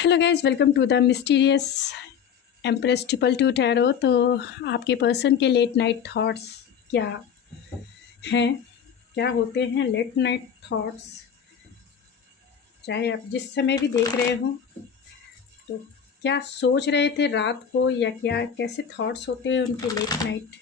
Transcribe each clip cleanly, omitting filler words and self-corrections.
Hello guys, welcome to the mysterious empress 222 tarot. तो आपके person के लेट नाइट थॉट्स क्या हैं, क्या होते हैं लेट नाइट थॉट्स, चाहे आप जिस समय भी देख रहे हो। तो क्या सोच रहे थे रात को, या क्या कैसे थॉट्स होते हैं उनके लेट नाइट।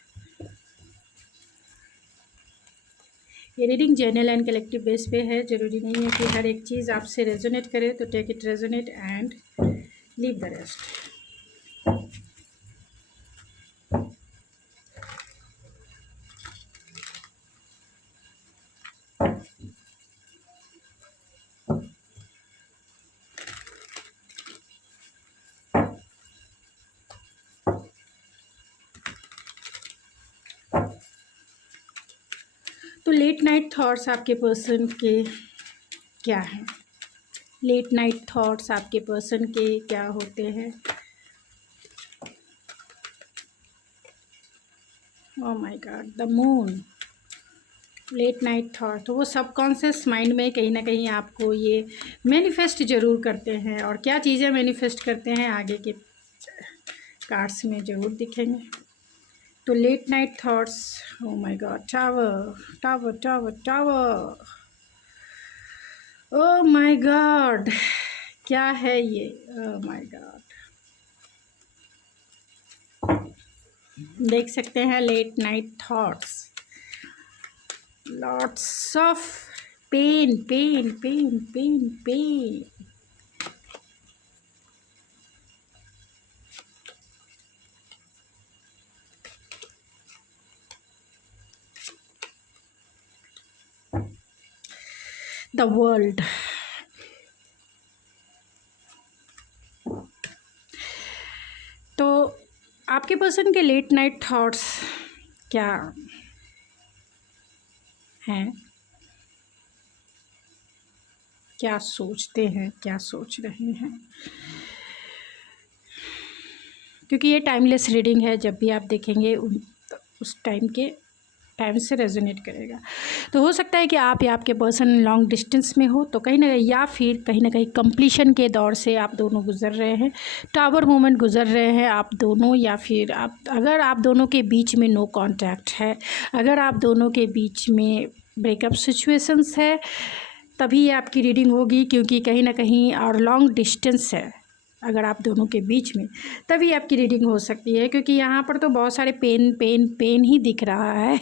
ये reading general and collective base पे है। ज़रूरी नहीं है कि हर एक चीज़ आपसे रेजोनेट करे, तो take it resonate and leave the rest. तो लेट नाइट थॉट्स आपके पर्सन के क्या हैं, लेट नाइट थॉट्स आपके पर्सन के क्या होते हैं। Oh my god, the moon. Late night thought तो वो सबकॉन्शियस माइंड में कहीं ना कहीं आपको ये मैनिफेस्ट ज़रूर करते हैं, और क्या चीज़ें मैनिफेस्ट करते हैं आगे के कार्ड्स में ज़रूर दिखेंगे। तो late night thoughts, oh my god, tower tower tower tower, oh my god, क्या है ये, ओह माय गॉड। देख सकते हैं late night thoughts, lots of pain pain pain pain pain. The world, तो आपके पर्सन के लेट नाइट थॉट्स क्या हैं, क्या सोचते हैं, क्या सोच रहे हैं। क्योंकि ये टाइमलेस रीडिंग है, जब भी आप देखेंगे उस टाइम से रेजोनेट करेगा। तो हो सकता है कि आप या आपके पर्सन लॉन्ग डिस्टेंस में हो, तो कहीं ना कहीं या फिर कहीं ना कहीं कंप्लीशन के दौर से आप दोनों गुजर रहे हैं, टावर मोमेंट गुजर रहे हैं आप दोनों, या फिर अगर आप दोनों के बीच में नो कांटेक्ट है, अगर आप दोनों के बीच में ब्रेकअप सिचुएशंस है, तभी ये आपकी रीडिंग होगी। क्योंकि कहीं ना कहीं और लॉन्ग डिस्टेंस है अगर आप दोनों के बीच में, तभी आपकी रीडिंग हो सकती है। क्योंकि यहाँ पर तो बहुत सारे पेन पेन पेन ही दिख रहा है।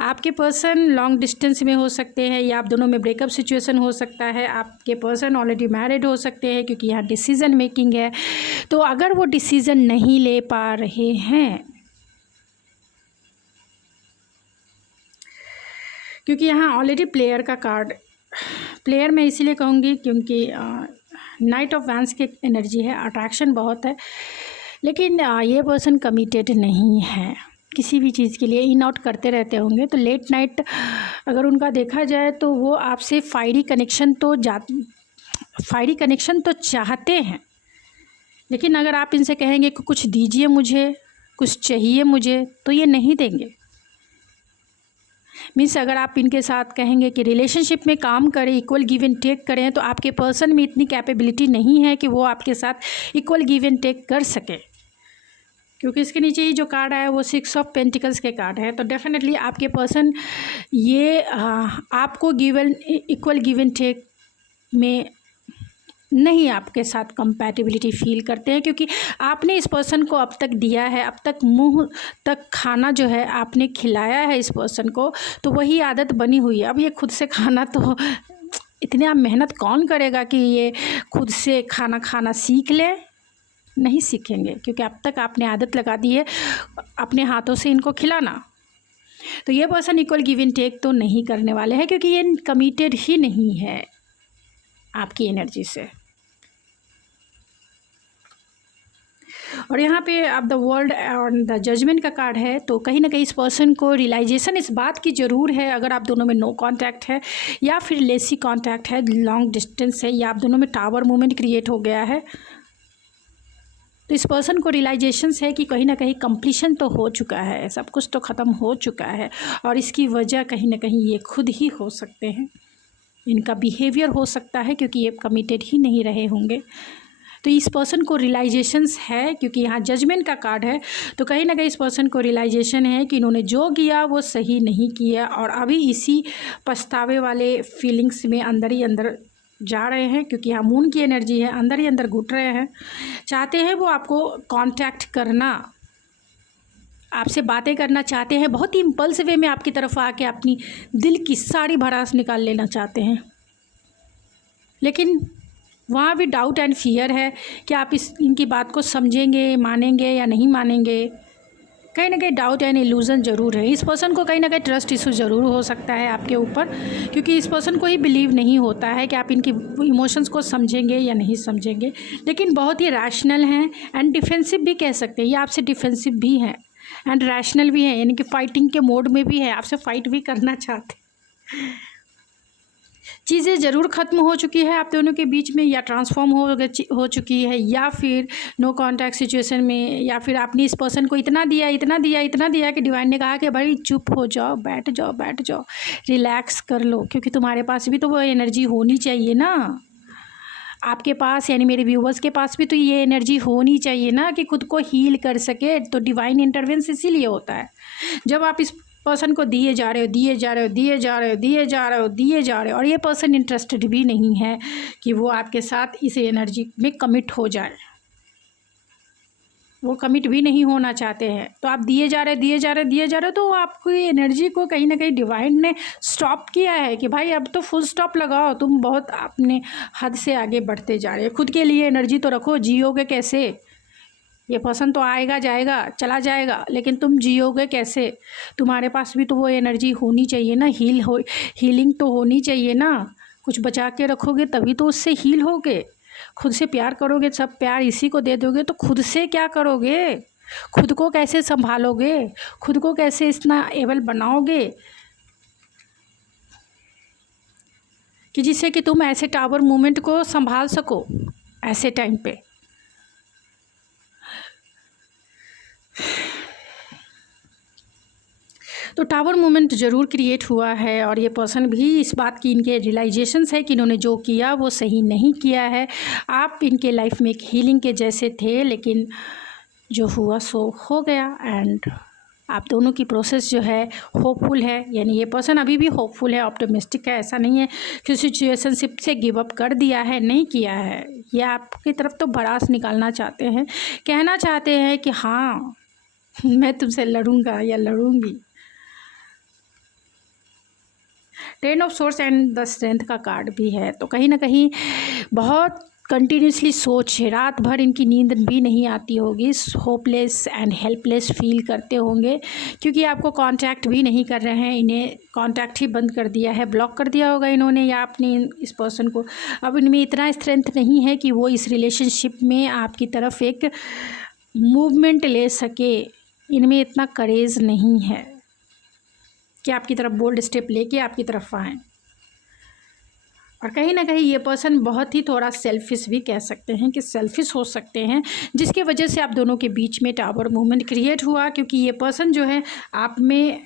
आपके पर्सन लॉन्ग डिस्टेंस में हो सकते हैं, या आप दोनों में ब्रेकअप सिचुएशन हो सकता है, आपके पर्सन ऑलरेडी मैरिड हो सकते हैं, क्योंकि यहाँ डिसीज़न मेकिंग है। तो अगर वो डिसीज़न नहीं ले पा रहे हैं, क्योंकि यहाँ ऑलरेडी प्लेयर का कार्ड, प्लेयर मैं इसीलिए कहूँगी क्योंकि नाइट ऑफ वैंस की एनर्जी है, अट्रैक्शन बहुत है, लेकिन ये पर्सन कमिटेड नहीं है किसी भी चीज़ के लिए, इन आउट करते रहते होंगे। तो लेट नाइट अगर उनका देखा जाए तो वो आपसे फायरी कनेक्शन तो चाहते हैं, लेकिन अगर आप इनसे कहेंगे कि कुछ दीजिए मुझे, कुछ चाहिए मुझे, तो ये नहीं देंगे। मीन्स अगर आप इनके साथ कहेंगे कि रिलेशनशिप में काम करें, इक्वल गिव एंड टेक करें, तो आपके पर्सन में इतनी कैपेबिलिटी नहीं है कि वो आपके साथ इक्वल गिव एंड टेक कर सके। क्योंकि इसके नीचे ही जो कार्ड आया वो 6 ऑफ पेंटिकल्स के कार्ड है। तो डेफिनेटली आपके पर्सन ये आपको इक्वल गिव एंड टेक में नहीं आपके साथ कंपैटिबिलिटी फील करते हैं, क्योंकि आपने इस पर्सन को अब तक दिया है, अब तक मुंह तक खाना जो है आपने खिलाया है इस पर्सन को, तो वही आदत बनी हुई है। अब ये खुद से खाना तो इतनी आप मेहनत कौन करेगा कि ये खुद से खाना खाना सीख ले, नहीं सीखेंगे, क्योंकि अब तक आपने आदत लगा दी है अपने हाथों से इनको खिलाना। तो ये person equal give and take तो नहीं करने वाले हैं, क्योंकि ये कमिटेड ही नहीं है आपकी एनर्जी से। और यहाँ पे अब द वर्ल्ड और द जजमेंट का कार्ड है। तो कहीं ना कहीं इस पर्सन को रियलाइजेशन इस बात की ज़रूर है, अगर आप दोनों में नो कांटेक्ट है या फिर लेसी कांटेक्ट है, लॉन्ग डिस्टेंस है, या आप दोनों में टावर मूवमेंट क्रिएट हो गया है, तो इस पर्सन को रियलाइजेशन है कि कहीं ना कहीं कंप्लीशन तो हो चुका है, सब कुछ तो ख़त्म हो चुका है, और इसकी वजह कहीं ना कहीं ये खुद ही हो सकते हैं। इनका बिहेवियर हो सकता है, क्योंकि ये कमिटेड ही नहीं रहे होंगे। तो इस पर्सन को रियलाइजेशंस है, क्योंकि यहाँ जजमेंट का कार्ड है, तो कहीं ना कहीं इस पर्सन को रियलाइजेशन है कि इन्होंने जो किया वो सही नहीं किया, और अभी इसी पछतावे वाले फीलिंग्स में अंदर ही अंदर जा रहे हैं, क्योंकि यहाँ मून की एनर्जी है, अंदर ही अंदर घुट रहे हैं। चाहते हैं वो आपको कांटेक्ट करना, आपसे बातें करना चाहते हैं, बहुत ही इम्पल्सिव वे में आपकी तरफ आके अपनी दिल की सारी भड़ास निकाल लेना चाहते हैं, लेकिन वहाँ भी डाउट एंड फियर है कि आप इनकी बात को समझेंगे, मानेंगे या नहीं मानेंगे। कहीं ना कहीं डाउट एंड इल्यूज़न ज़रूर है। इस पर्सन को कहीं ना कहीं ट्रस्ट इशू ज़रूर हो सकता है आपके ऊपर, क्योंकि इस पर्सन को ही बिलीव नहीं होता है कि आप इनकी इमोशंस को समझेंगे या नहीं समझेंगे। लेकिन बहुत ही रैशनल हैं एंड डिफेंसिव भी कह सकते हैं, ये आपसे डिफेंसिव भी हैं एंड रैशनल भी हैं, यानी कि फाइटिंग के मोड में भी है, आपसे फाइट भी करना चाहते हैं। चीज़ें ज़रूर ख़त्म हो चुकी है आप दोनों के बीच में, या ट्रांसफॉर्म हो चुकी है, या फिर नो कांटेक्ट सिचुएशन में, या फिर आपने इस पर्सन को इतना दिया कि डिवाइन ने कहा कि भाई चुप हो जाओ, बैठ जाओ, रिलैक्स कर लो, क्योंकि तुम्हारे पास भी तो वो एनर्जी होनी चाहिए ना आपके पास, यानी मेरे व्यूवर्स के पास भी तो ये एनर्जी होनी चाहिए ना कि खुद को हील कर सके। तो डिवाइन इंटरवेंस इसीलिए होता है, जब आप इस पर्सन को दिए जा रहे हो, और ये पर्सन इंटरेस्टेड भी नहीं है कि वो आपके साथ इस एनर्जी में कमिट हो जाए, वो कमिट भी नहीं होना चाहते हैं, तो आप दिए जा रहे हो, तो आपकी एनर्जी को कहीं ना कहीं डिवाइन ने स्टॉप किया है कि भाई अब तो फुल स्टॉप लगाओ, तुम बहुत अपने हद से आगे बढ़ते जा रहे हो, खुद के लिए एनर्जी तो रखो, जियोगे कैसे? ये पर्सन तो आएगा जाएगा चला जाएगा, लेकिन तुम जियोगे कैसे? तुम्हारे पास भी तो वो एनर्जी होनी चाहिए ना, हीलिंग तो होनी चाहिए ना, कुछ बचा के रखोगे तभी तो उससे हील होगे। खुद से प्यार करोगे, सब प्यार इसी को दे दोगे, तो खुद से क्या करोगे? खुद को कैसे संभालोगे? खुद को कैसे इतना एबल बनाओगे कि जिससे कि तुम ऐसे टावर मूवमेंट को संभाल सको ऐसे टाइम पे? तो टावर मूवमेंट ज़रूर क्रिएट हुआ है, और ये पर्सन भी इस बात की इनके रियलाइजेशंस है कि इन्होंने जो किया वो सही नहीं किया है। आप इनके लाइफ में एक हीलिंग के जैसे थे, लेकिन जो हुआ सो हो गया, एंड आप दोनों की प्रोसेस जो है होपफुल है, यानी ये पर्सन अभी भी होपफुल है, ऑप्टिमिस्टिक है। ऐसा नहीं है कि सिचुएशनशिप से गिव अप कर दिया है, नहीं किया है। ये आपकी तरफ तो भड़ास निकालना चाहते हैं, कहना चाहते हैं कि हाँ मैं तुमसे लड़ूंगा या लड़ूंगी। 10 of source and the strength का कार्ड भी है, तो कहीं ना कहीं बहुत कंटिन्यूसली सोच है, रात भर इनकी नींद भी नहीं आती होगी, होपलेस एंड हेल्पलेस फील करते होंगे, क्योंकि आपको कांटेक्ट भी नहीं कर रहे हैं, इन्हें कांटेक्ट ही बंद कर दिया है, ब्लॉक कर दिया होगा इन्होंने, या आपने इस पर्सन को। अब इनमें इतना स्ट्रेंथ नहीं है कि वो इस रिलेशनशिप में आपकी तरफ एक मूवमेंट ले सके, इनमें इतना करेज नहीं है कि आपकी तरफ बोल्ड स्टेप लेके आपकी तरफ आएँ। और कहीं ना कहीं ये पर्सन बहुत ही थोड़ा सेल्फिश भी कह सकते हैं, कि सेल्फिश हो सकते हैं, जिसकी वजह से आप दोनों के बीच में टावर मूवमेंट क्रिएट हुआ, क्योंकि ये पर्सन जो है आप में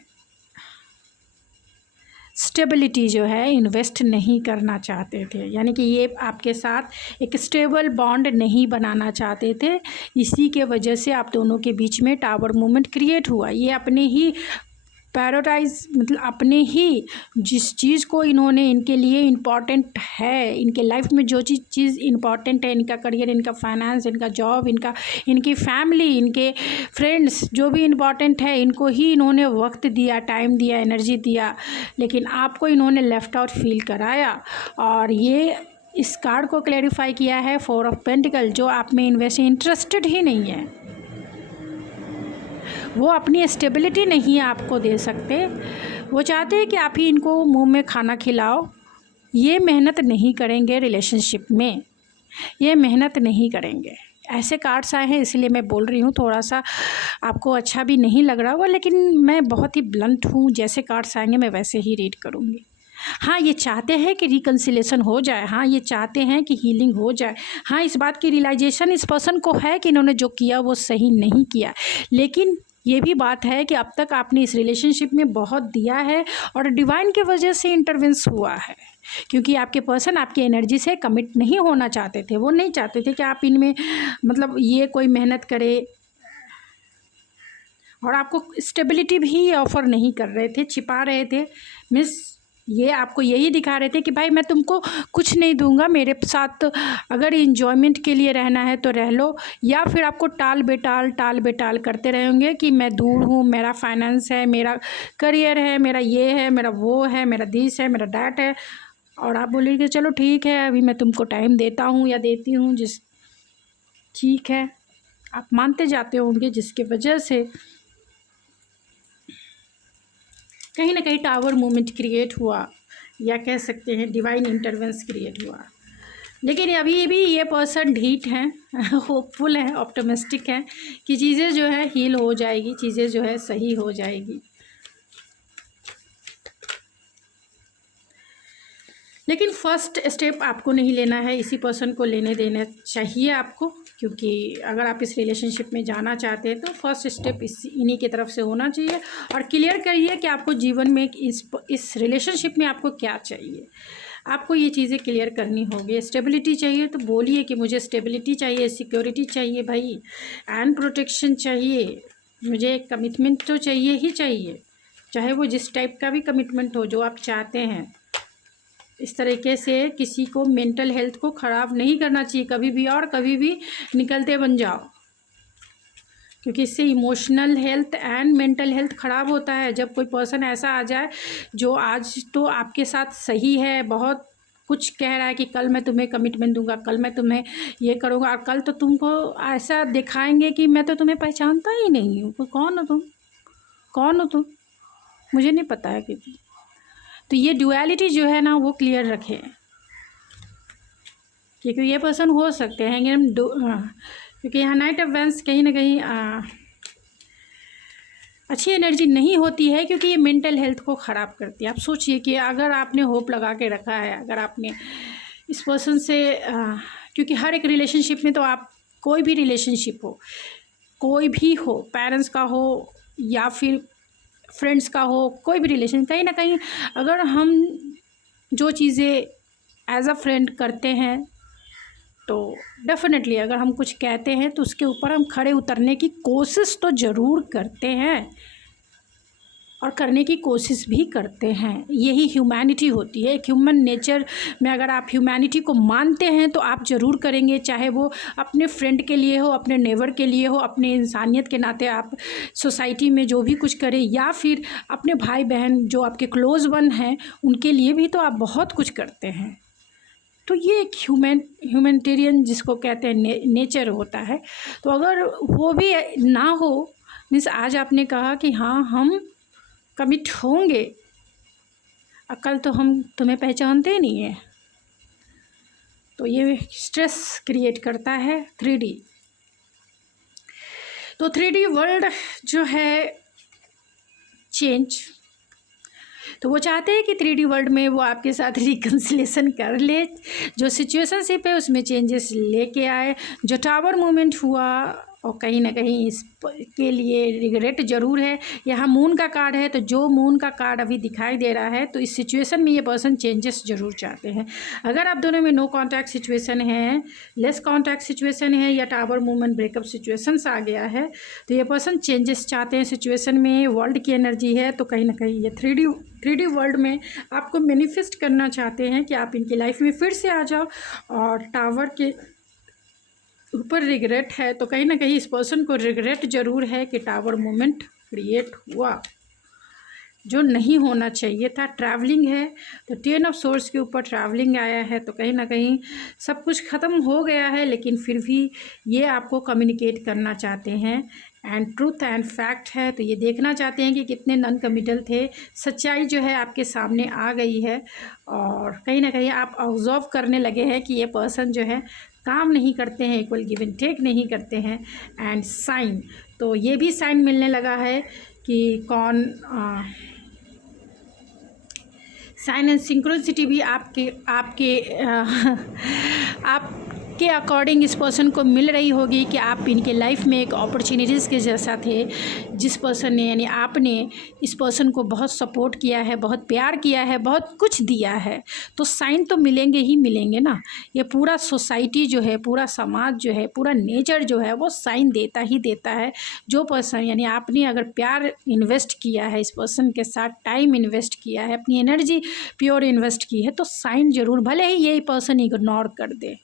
स्टेबिलिटी जो है इन्वेस्ट नहीं करना चाहते थे, यानी कि ये आपके साथ एक स्टेबल बॉन्ड नहीं बनाना चाहते थे। इसी के वजह से आप दोनों के बीच में टावर मूवमेंट क्रिएट हुआ। ये अपने ही पैराडाइज, मतलब अपने ही जिस चीज़ को इन्होंने, इनके लिए इम्पॉर्टेंट है, इनके लाइफ में जो चीज़ इम्पॉर्टेंट है, इनका करियर, इनका फाइनेंस, इनका जॉब, इनकी फैमिली, इनके फ्रेंड्स, जो भी इम्पॉर्टेंट है, इनको ही इन्होंने वक्त दिया, टाइम दिया, एनर्जी दिया, लेकिन आपको इन्होंने लेफ्ट आउट फील कराया। और ये इस कार्ड को क्लैरिफाई किया है 4 ऑफ पेंटिकल, जो आप में इन्वेस्ट इंटरेस्टेड ही नहीं है, वो अपनी स्टेबिलिटी नहीं आपको दे सकते। वो चाहते हैं कि आप ही इनको मुंह में खाना खिलाओ। ये मेहनत नहीं करेंगे रिलेशनशिप में, ये मेहनत नहीं करेंगे। ऐसे कार्ड्स आए हैं, इसलिए मैं बोल रही हूँ, थोड़ा सा आपको अच्छा भी नहीं लग रहा होगा, लेकिन मैं बहुत ही ब्लंट हूँ, जैसे कार्ड्स आएंगे मैं वैसे ही रीड करूँगी। हाँ, ये चाहते हैं कि रिकन्सिलेशन हो जाए, हाँ ये चाहते हैं कि हीलिंग हो जाए, हाँ इस बात की रियलाइजेशन इस पर्सन को है कि इन्होंने जो किया वो सही नहीं किया, लेकिन ये भी बात है कि अब तक आपने इस रिलेशनशिप में बहुत दिया है और डिवाइन की वजह से इंटरवेंस हुआ है। क्योंकि आपके पर्सन आपकी एनर्जी से कमिट नहीं होना चाहते थे। वो नहीं चाहते थे कि आप इनमें मतलब ये कोई मेहनत करे, और आपको स्टेबिलिटी भी ऑफ़र नहीं कर रहे थे, छिपा रहे थे। मीन्स ये आपको यही दिखा रहे थे कि भाई मैं तुमको कुछ नहीं दूंगा, मेरे साथ अगर इन्जॉयमेंट के लिए रहना है तो रह लो, या फिर आपको टाल बेटाल करते रहेंगे कि मैं दूर हूँ, मेरा फाइनेंस है, मेरा करियर है, मेरा ये है, मेरा वो है, मेरा दिस है, मेरा डैट है। और आप बोलिए चलो ठीक है, अभी मैं तुमको टाइम देता हूँ या देती हूँ, जिस ठीक है आप मानते जाते होंगे, जिसकी वजह से कहीं ना कहीं टावर मूवमेंट क्रिएट हुआ, या कह सकते हैं डिवाइन इंटरवेंस क्रिएट हुआ। लेकिन अभी भी ये पर्सन ढीठ हैं, होपफुल हैं, ऑप्टिमिस्टिक हैं कि चीज़ें जो है हील हो जाएगी, चीज़ें जो है सही हो जाएगी। लेकिन फर्स्ट स्टेप आपको नहीं लेना है, इसी पर्सन को लेने देना चाहिए आपको, क्योंकि अगर आप इस रिलेशनशिप में जाना चाहते हैं तो फर्स्ट स्टेप इन्हीं की तरफ से होना चाहिए। और क्लियर करिए कि आपको जीवन में इस रिलेशनशिप में आपको क्या चाहिए। आपको ये चीज़ें क्लियर करनी होगी। स्टेबिलिटी चाहिए तो बोलिए कि मुझे स्टेबिलिटी चाहिए, सिक्योरिटी चाहिए भाई, एंड प्रोटेक्शन चाहिए, मुझे कमिटमेंट तो चाहिए ही चाहिए, चाहे वो जिस टाइप का भी कमिटमेंट हो जो आप चाहते हैं। इस तरीके से किसी को मेंटल हेल्थ को ख़राब नहीं करना चाहिए कभी भी, और कभी भी निकलते बन जाओ, क्योंकि इससे emotional health and mental health ख़राब होता है। जब कोई पर्सन ऐसा आ जाए जो आज तो आपके साथ सही है, बहुत कुछ कह रहा है कि कल मैं तुम्हें कमिटमेंट दूंगा, कल मैं तुम्हें ये करूँगा, और कल तो तुमको ऐसा दिखाएंगे कि मैं तो तुम्हें पहचानता ही नहीं हूँ, कौन हो तुम, कौन हो तुम, मुझे नहीं पता है कि। तो ये ड्युअलिटी जो है ना वो क्लियर रखें, क्योंकि ये पर्सन हो सकते हैं क्योंकि यहाँ नाइट ऑफ वैंस कहीं ना कहीं अच्छी एनर्जी नहीं होती है, क्योंकि ये मेंटल हेल्थ को ख़राब करती है। आप सोचिए कि अगर आपने होप लगा के रखा है, अगर आपने इस पर्सन से क्योंकि हर एक रिलेशनशिप में तो आप कोई भी रिलेशनशिप हो, कोई भी हो, पेरेंट्स का हो या फिर फ्रेंड्स का हो, कोई भी रिलेशन, कहीं ना कहीं अगर हम जो चीज़ें एज अ फ्रेंड करते हैं तो डेफिनेटली अगर हम कुछ कहते हैं तो उसके ऊपर हम खड़े उतरने की कोशिश तो ज़रूर करते हैं, और करने की कोशिश भी करते हैं। यही ह्यूमैनिटी होती है। एक ह्यूमन नेचर में अगर आप ह्यूमैनिटी को मानते हैं तो आप ज़रूर करेंगे, चाहे वो अपने फ्रेंड के लिए हो, अपने नेबर के लिए हो, अपने इंसानियत के नाते आप सोसाइटी में जो भी कुछ करें, या फिर अपने भाई बहन जो आपके क्लोज़ वन हैं उनके लिए भी तो आप बहुत कुछ करते हैं। तो ये एक ह्यूमैनिटेरियन जिसको कहते हैं नेचर होता है। तो अगर वो भी ना हो, मीन्स आज आपने कहा कि हाँ हम कमिट होंगे, कल तो हम तुम्हें पहचानते ही नहीं है, तो ये स्ट्रेस क्रिएट करता है 3D। तो 3D वर्ल्ड जो है चेंज, तो वो चाहते हैं कि 3D वर्ल्ड में वो आपके साथ रिकन्सिलेशन कर ले, जो सिचुएशनशिप है उसमें चेंजेस लेके आए। जो टावर मूवमेंट हुआ और कहीं ना कहीं इसके लिए रिग्रेट ज़रूर है। यहाँ मून का कार्ड है, तो जो मून का कार्ड अभी दिखाई दे रहा है, तो इस सिचुएशन में ये पर्सन चेंजेस ज़रूर चाहते हैं। अगर आप दोनों में नो कांटेक्ट सिचुएशन है, लेस कांटेक्ट सिचुएशन है, या टावर मूवमेंट ब्रेकअप सिचुएशंस आ गया है, तो ये पर्सन चेंजेस चाहते हैं सिचुएशन में। वर्ल्ड की एनर्जी है, तो कहीं ना कहीं ये 3D वर्ल्ड में आपको मैनिफेस्ट करना चाहते हैं कि आप इनकी लाइफ में फिर से आ जाओ। और टावर के ऊपर रिग्रेट है, तो कहीं ना कहीं इस पर्सन को रिग्रेट ज़रूर है कि टावर मोमेंट क्रिएट हुआ जो नहीं होना चाहिए था। ट्रैवलिंग है, तो 10 ऑफ सोर्स के ऊपर ट्रैवलिंग आया है, तो कहीं ना कहीं सब कुछ ख़त्म हो गया है, लेकिन फिर भी ये आपको कम्युनिकेट करना चाहते हैं। एंड ट्रूथ एंड फैक्ट है, तो ये देखना चाहते हैं कि कितने नॉन कमिटल थे। सच्चाई जो है आपके सामने आ गई है, और कहीं ना कहीं आप ऑब्जर्व करने लगे हैं कि ये पर्सन जो है काम नहीं करते हैं, इक्वल गिव एंड टेक नहीं करते हैं। एंड साइन, तो ये भी साइन मिलने लगा है कि कौन साइन एंड सिंक्रोनिसिटी भी आप के अकॉर्डिंग इस पर्सन को मिल रही होगी कि आप इनके लाइफ में एक अपॉर्चुनिटीज़ के जैसा थे, जिस पर्सन ने यानी आपने इस पर्सन को बहुत सपोर्ट किया है, बहुत प्यार किया है, बहुत कुछ दिया है, तो साइन तो मिलेंगे ही मिलेंगे ना। ये पूरा सोसाइटी जो है, पूरा समाज जो है, पूरा नेचर जो है वो साइन देता ही देता है। जो पर्सन यानी आपने अगर प्यार इन्वेस्ट किया है इस पर्सन के साथ, टाइम इन्वेस्ट किया है, अपनी एनर्जी प्योर इन्वेस्ट की है, तो साइन ज़रूर, भले ही ये पर्सन इग्नोर कर दे,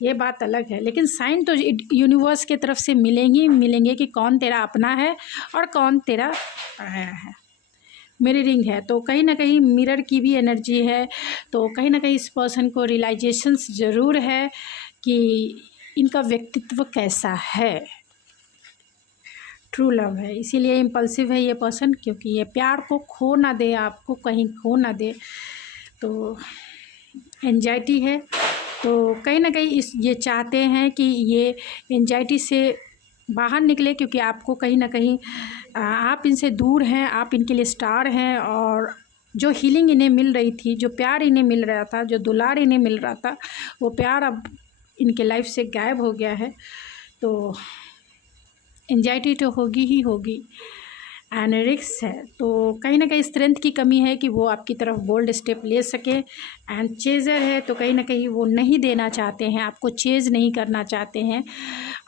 ये बात अलग है, लेकिन साइन तो यूनिवर्स के तरफ से मिलेंगे कि कौन तेरा अपना है और कौन तेरा पराया है। मिररिंग है तो कहीं ना कहीं मिरर की भी एनर्जी है, तो कहीं ना कहीं इस पर्सन को रियलाइजेशंस ज़रूर है कि इनका व्यक्तित्व कैसा है। ट्रू लव है, इसीलिए इम्पल्सिव है ये पर्सन, क्योंकि ये प्यार को खो ना दे, आपको कहीं खो ना दे। तो एंजाइटी है, तो कहीं ना कहीं ये चाहते हैं कि ये एंजाइटी से बाहर निकले, क्योंकि आपको कहीं ना कहीं आप इनसे दूर हैं, आप इनके लिए स्टार हैं, और जो हीलिंग इन्हें मिल रही थी, जो प्यार इन्हें मिल रहा था, जो दुलार इन्हें मिल रहा था, वो प्यार अब इनके लाइफ से गायब हो गया है। तो एंजाइटी तो होगी ही होगी, एंड रिस्क है, तो कहीं ना कहीं स्ट्रेंथ की कमी है कि वो आपकी तरफ बोल्ड स्टेप ले सके। एंड चेज़र है, तो कहीं ना कहीं वो नहीं देना चाहते हैं, आपको चेज़ नहीं करना चाहते हैं,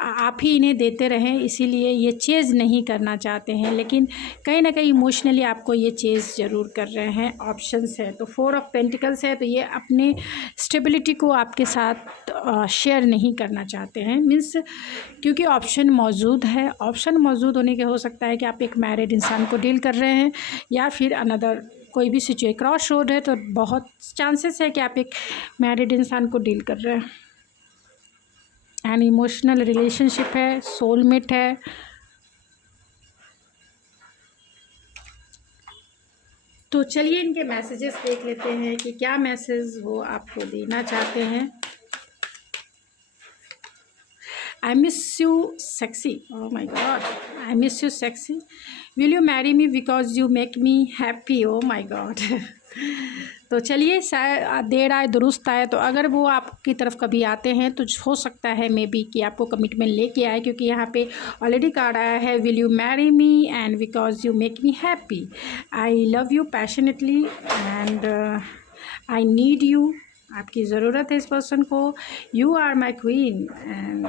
आप ही इन्हें देते रहें, इसीलिए ये चेज़ नहीं करना चाहते हैं, लेकिन कहीं ना कहीं इमोशनली आपको ये चेज़ ज़रूर कर रहे हैं। ऑप्शंस है, तो 4 ऑफ पेंटिकल्स है, तो ये अपने स्टेबिलिटी को आपके साथ शेयर नहीं करना चाहते हैं, मीन्स क्योंकि ऑप्शन मौजूद है। ऑप्शन मौजूद होने के हो सकता है कि आप एक मैरिड इंसान को डील कर रहे हैं, या फिर अनदर कोई भी सिचुएशन क्रॉस रोड है, तो बहुत चांसेस है कि आप एक मैरिड इंसान को डील कर रहे हैं। एंड इमोशनल रिलेशनशिप है, सोलमेट है। तो चलिए इनके मैसेजेस देख लेते हैं कि क्या मैसेज वो आपको देना चाहते हैं। I miss you sexy, oh my god, I miss you sexy, will you marry me because you make me happy, oh my god। तो चलिए, देर आए दुरुस्त आए, तो अगर वो आपकी तरफ कभी आते हैं तो हो सकता है मे बी कि आपको कमिटमेंट लेके आए, क्योंकि यहाँ पे ऑलरेडी कार्ड आया है will you marry me and because you make me happy, I love you passionately and I need you, आपकी ज़रूरत है इस पर्सन को, you are my queen and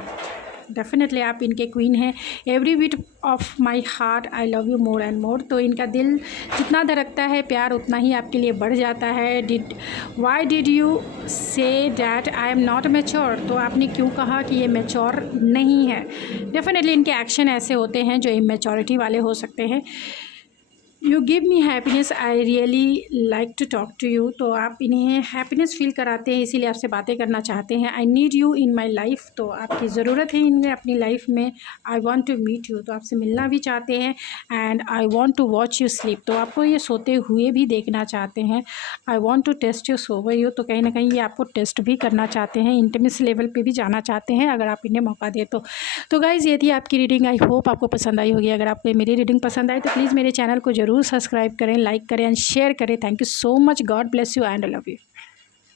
definitely आप इनके क्वीन हैं। Every bit of my heart I love you more and more, तो इनका दिल जितना धड़कता है प्यार उतना ही आपके लिए बढ़ जाता है। Why did you say that I am not mature, तो आपने क्यों कहा कि ये मैच्योर नहीं है। डेफिनेटली इनके एक्शन ऐसे होते हैं जो इमेच्योरिटी वाले हो सकते हैं। You give me happiness, I really like to talk to you, तो आप इन्हें हैप्पीनेस फील कराते हैं, इसीलिए आपसे बातें करना चाहते हैं। I need you in my life, तो आपकी ज़रूरत है इनमें अपनी लाइफ में। I want to meet you, तो आपसे मिलना भी चाहते हैं। And I want to watch you sleep, तो आपको ये सोते हुए भी देखना चाहते हैं। I want to taste you savour you, तो कहीं ना कहीं ये आपको टेस्ट भी करना चाहते हैं, इंटीमेसी लेवल पर भी जाना चाहते हैं अगर आप इन्हें मौका दें तो गाइज़ ये थी आपकी रीडिंग। आई होप आपको पसंद आई होगी। अगर आपको मेरी रीडिंग पसंद आई तो प्लीज़ मेरे चैनल को ज़रूर सब्सक्राइब करें, लाइक करें एंड शेयर करें। Thank you so much, God bless you and I love you.